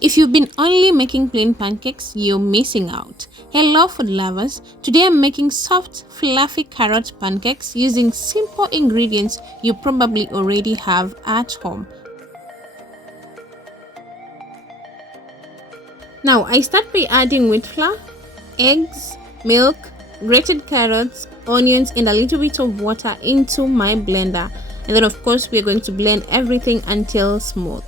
If you've been only making plain pancakes, you're missing out. Hello food lovers, today I'm making soft, fluffy carrot pancakes using simple ingredients you probably already have at home. Now I start by adding wheat flour, eggs, milk, grated carrots, onions and a little bit of water into my blender. And then of course we're going to blend everything until smooth.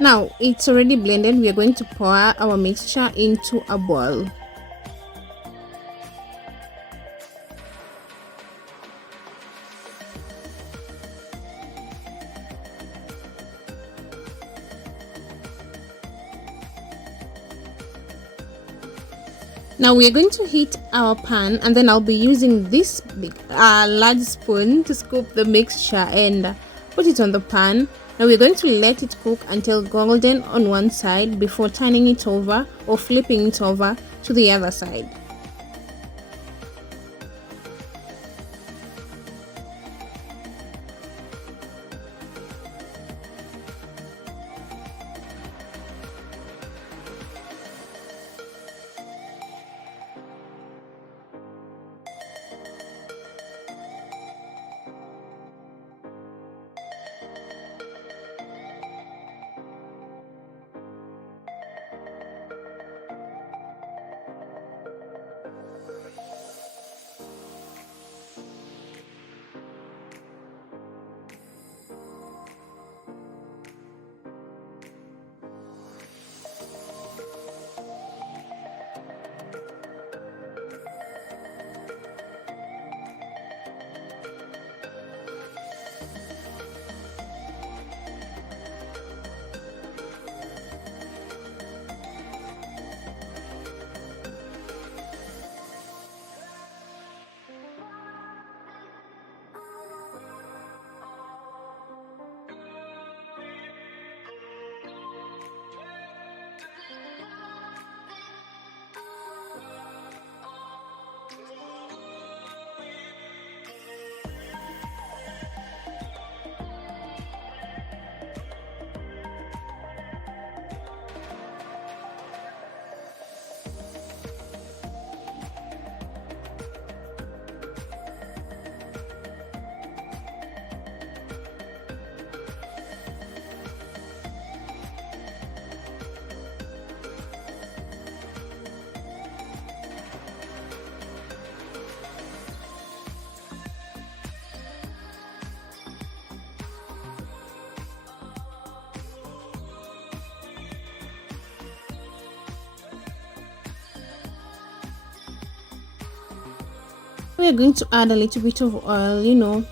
Now it's already blended. We are going to pour our mixture into a bowl. Now we are going to heat our pan, and then I'll be using this big large spoon to scoop the mixture and put it on the pan. Now we're going to let it cook until golden on one side before turning it over or flipping it over to the other side. We're going to add a little bit of oil.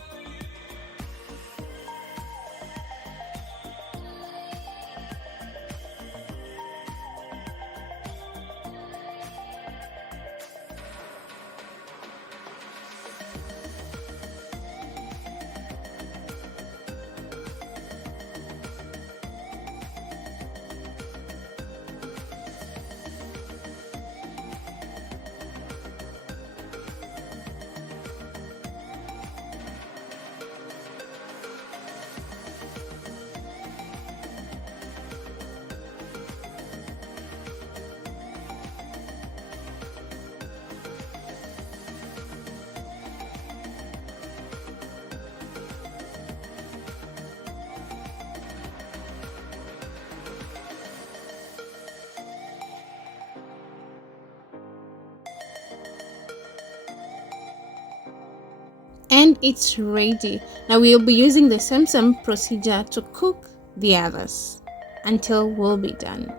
and it's ready. Now we'll be using the same procedure to cook the others until we'll be done.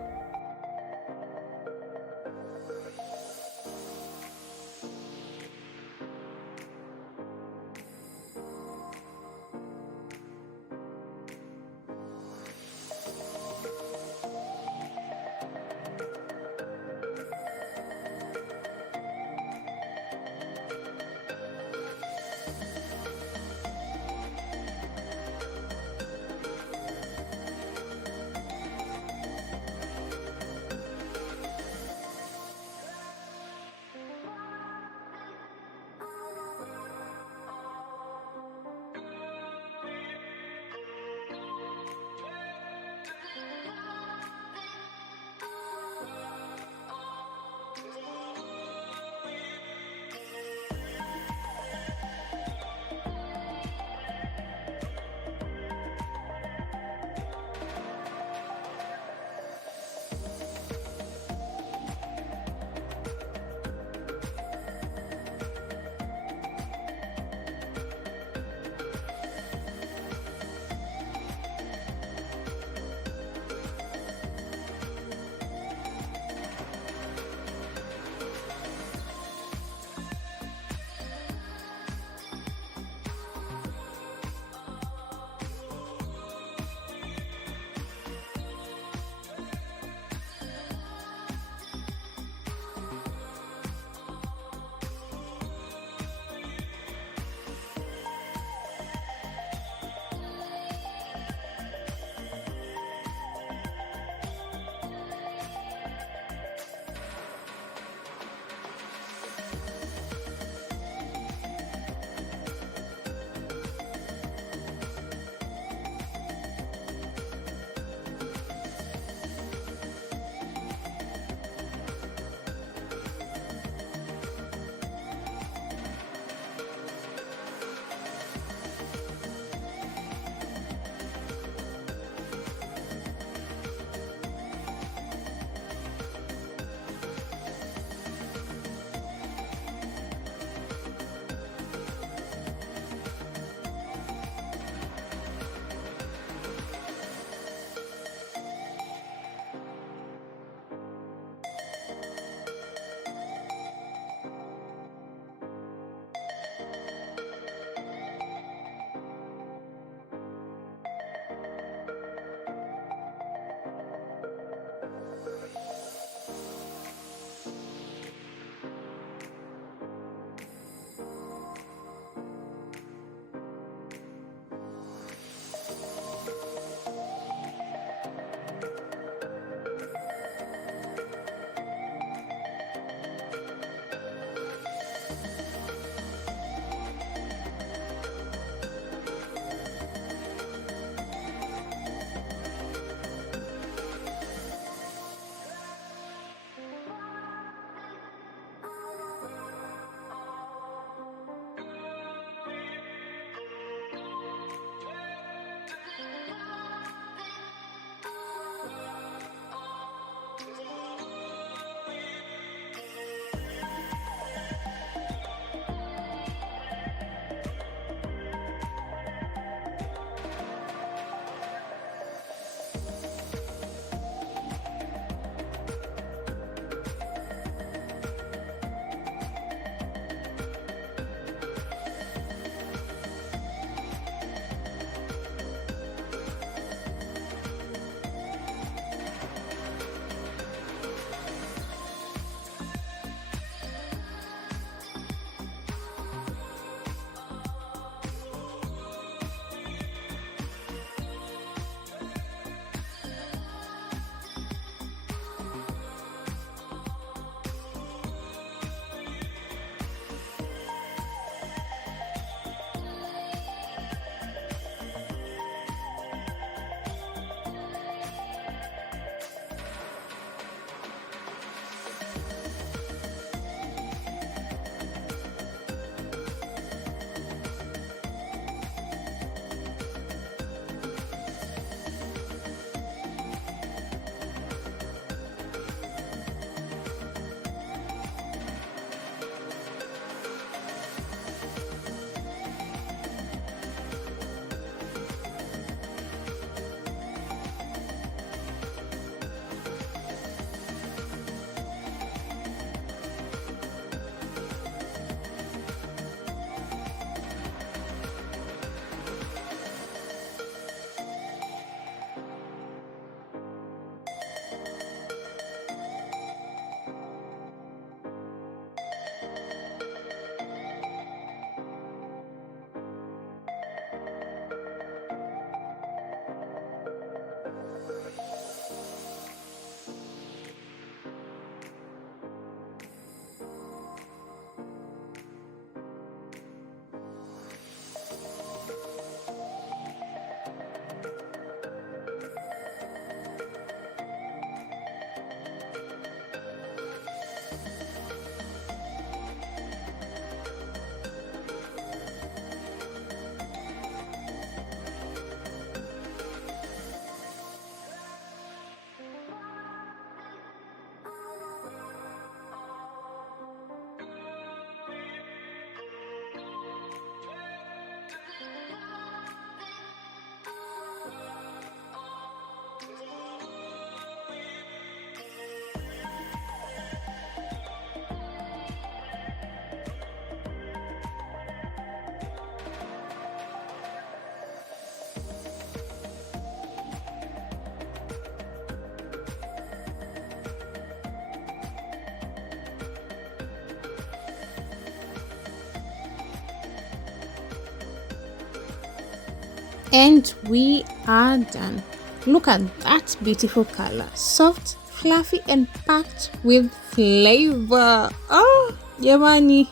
And we are done. Look at that beautiful color. Soft, fluffy, and packed with flavor. Oh, yummy.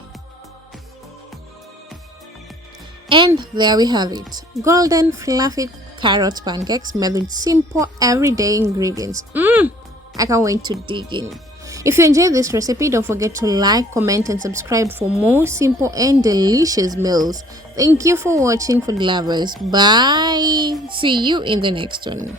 And there we have it. Golden, fluffy carrot pancakes made with simple, everyday ingredients. I can't wait to dig in. If you enjoyed this recipe, don't forget to like, comment, and subscribe for more simple and delicious meals. Thank you for watching, food lovers. Bye. See you in the next one.